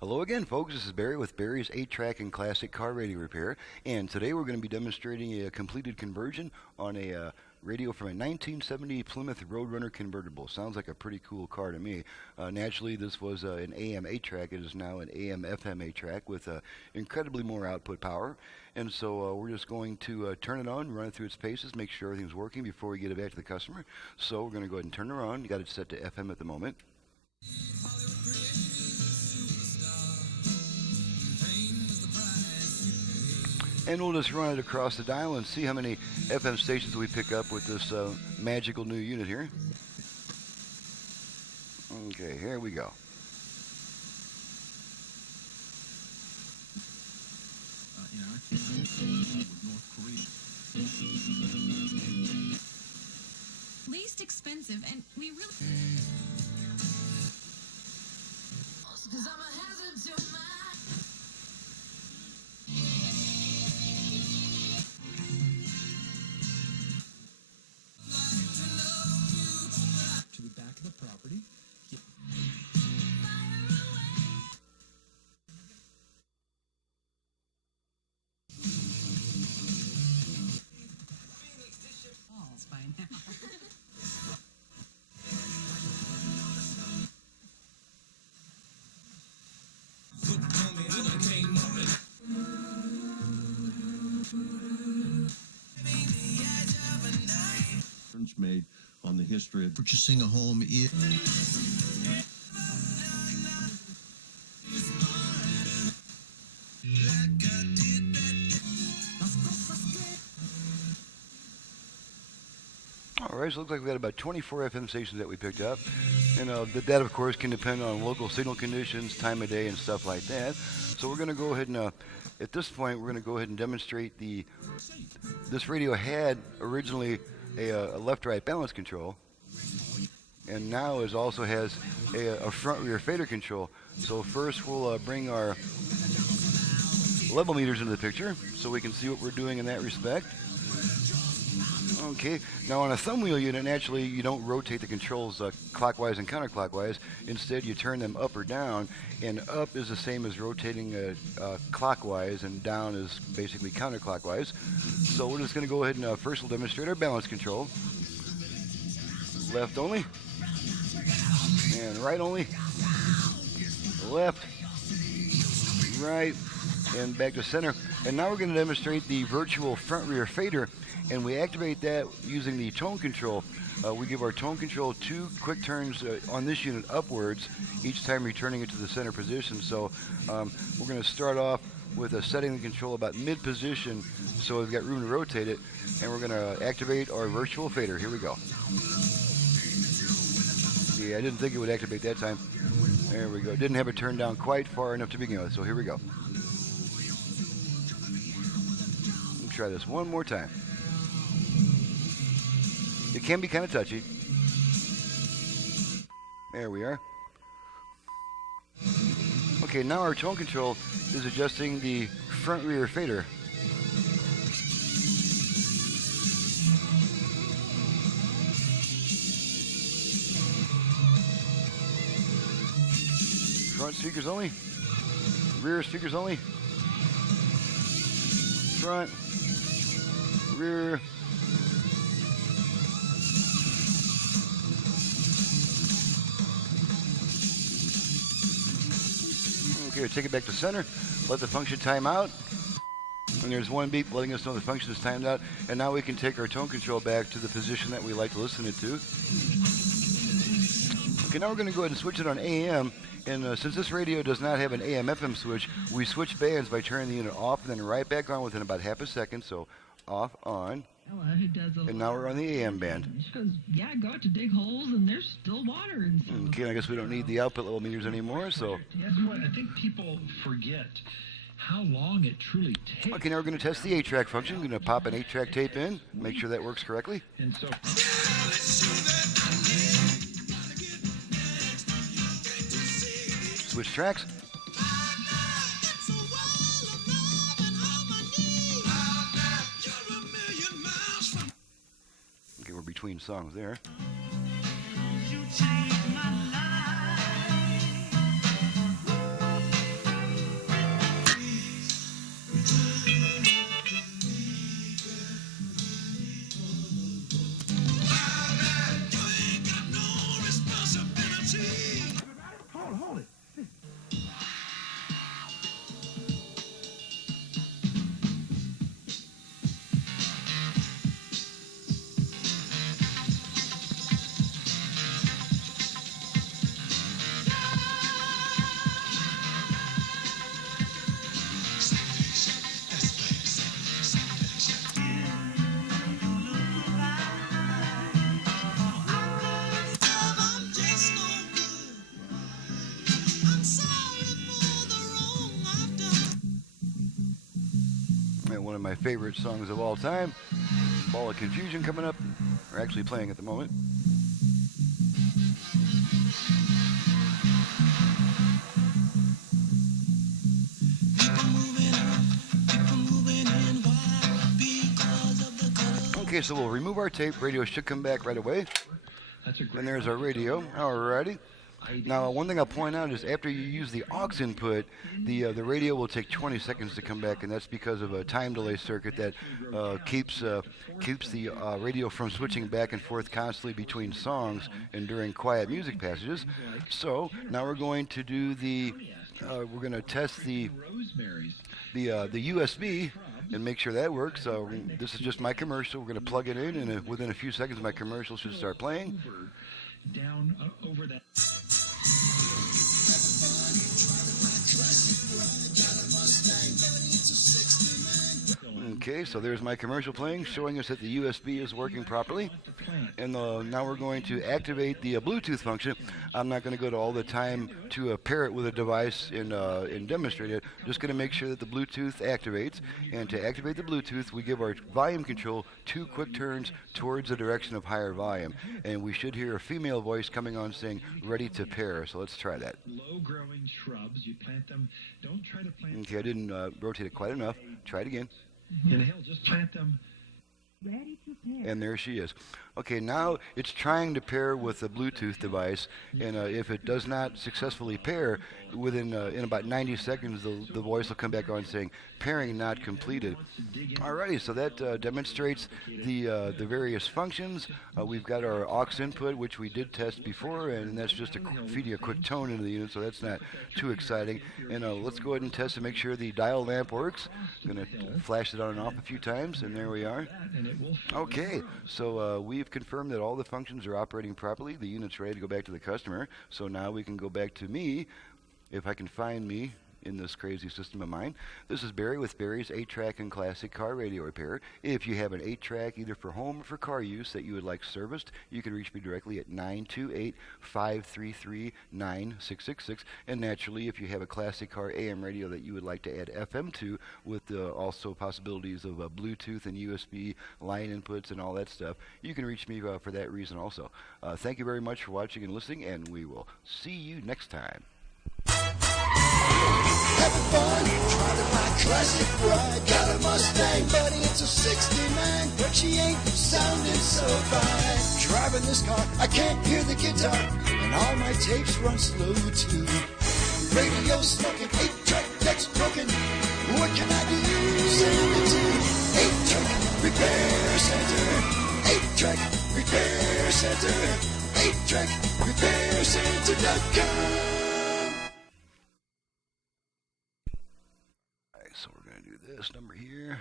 Hello again, folks. This is Barry with Barry's 8-Track and Classic Car Radio Repair. And today we're going to be demonstrating a completed conversion on a radio from a 1970 Plymouth Roadrunner convertible. Sounds like a pretty cool car to me. Naturally, this was an AM 8-track. It is now an AM FM 8-track with incredibly more output power. And so we're just going to turn it on, run it through its paces, make sure everything's working before we get it back to the customer. So we're going to go ahead and turn it on. You got it set to FM at the moment. And we'll just run it across the dial and see how many FM stations we pick up with this magical new unit here. Okay, here we go. Least expensive, and we really... 'Cause I'm a hazard to my... To the back of the property. Yep. Oh, it's fine now. Made on the history of purchasing a home. Alright, so it looks like we got about 24 FM stations that we picked up. And that, of course, can depend on local signal conditions, time of day, and stuff like that. So we're going to go ahead and, at this point, we're going to go ahead and demonstrate this radio had originally a left-right balance control, and now it also has a front-rear fader control. So first we'll bring our level meters into the picture so we can see what we're doing in that respect. Okay, now on a thumb wheel unit, naturally you don't rotate the controls clockwise and counterclockwise. Instead, you turn them up or down, and up is the same as rotating clockwise, and down is basically counterclockwise. So we're just going to go ahead and first we'll demonstrate our balance control. Left only, and right only. Left, right, and back to center. And now we're going to demonstrate the virtual front-rear fader. And we activate that using the tone control. We give our tone control 2 quick turns on this unit upwards, each time returning it to the center position. So we're going to start off with setting the control about mid-position so we've got room to rotate it. And we're going to activate our virtual fader. Here we go. Yeah, I didn't think it would activate that time. There we go. Didn't have it turned down quite far enough to begin with. So here we go. We'll try this one more time. It can be kind of touchy. There we are. Okay, now our tone control is adjusting the front rear fader. Front speakers only. Rear speakers only. Front. Rear. Okay, take it back to center, let the function time out, and there's one beep letting us know the function is timed out, and now we can take our tone control back to the position that we like to listen it to. Okay, now we're going to go ahead and switch it on AM, and since this radio does not have an AM-FM switch, we switch bands by turning the unit off and then right back on within about half a second, so off, on, and now we're on the AM band. She goes, yeah, I go out to dig holes and there's still water and stuff. Okay, I guess we don't need the output level meters anymore, so... That's what I think people forget how long it truly takes. Okay, now we're going to test the 8-track function. We're going to pop an 8-track tape in, make sure that works correctly. And so... Switch tracks. Okay, we're between songs there. one of my favorite songs of all time. Ball of Confusion coming up. We're actually playing at the moment. Okay, so we'll remove our tape. Radio should come back right away. That's a great And there's our radio. Alrighty. Now, one thing I'll point out is after you use the aux input, the radio will take 20 seconds to come back, and that's because of a time delay circuit that keeps the radio from switching back and forth constantly between songs and during quiet music passages. So now we're going to do we're going to test the USB and make sure that works. So this is just my commercial. We're going to plug it in, and within a few seconds, my commercial should start playing. Down over that. Okay, so there's my commercial playing, showing us that the USB is working properly. And now we're going to activate the Bluetooth function. I'm not going to go to all the time to pair it with a device and demonstrate it. Just going to make sure that the Bluetooth activates. And to activate the Bluetooth, we give our volume control 2 quick turns towards the direction of higher volume. And we should hear a female voice coming on saying, ready to pair. So let's try that. Low-growing shrubs, you plant them. Don't try to plant. Okay, I didn't rotate it quite enough. Try it again. In a hill, just plant them. Ready to pair. And there she is. Okay, now it's trying to pair with a Bluetooth device, and if it does not successfully pair, in about 90 seconds, the voice will come back on saying, pairing not completed. Alrighty, so that demonstrates the various functions. We've got our aux input, which we did test before, and that's just to feed you a quick tone into the unit, so that's not too exciting. And let's go ahead and test to make sure the dial lamp works. I'm going to flash it on and off a few times, and there we are. Okay, so we've confirmed that all the functions are operating properly. The unit's ready to go back to the customer. So now we can go back to me, if I can find me in this crazy system of mine. This is Barry with Barry's 8-track and classic car radio repair. If you have an 8-track either for home or for car use that you would like serviced, you can reach me directly at 928-533-9666. And naturally, if you have a classic car AM radio that you would like to add FM to, with also possibilities of Bluetooth and USB line inputs and all that stuff, you can reach me for that reason also. Thank you very much for watching and listening, and we will see you next time. Having fun, driving my classic ride. Got a Mustang, buddy, it's a 69, but she ain't sounding so fine. Driving this car, I can't hear the guitar, and all my tapes run slow too. Radio smoking, 8-track deck's broken. What can I do? Send it to 8-track repair center. 8-track repair center. 8-track repair center.com. So we're going to do this number here.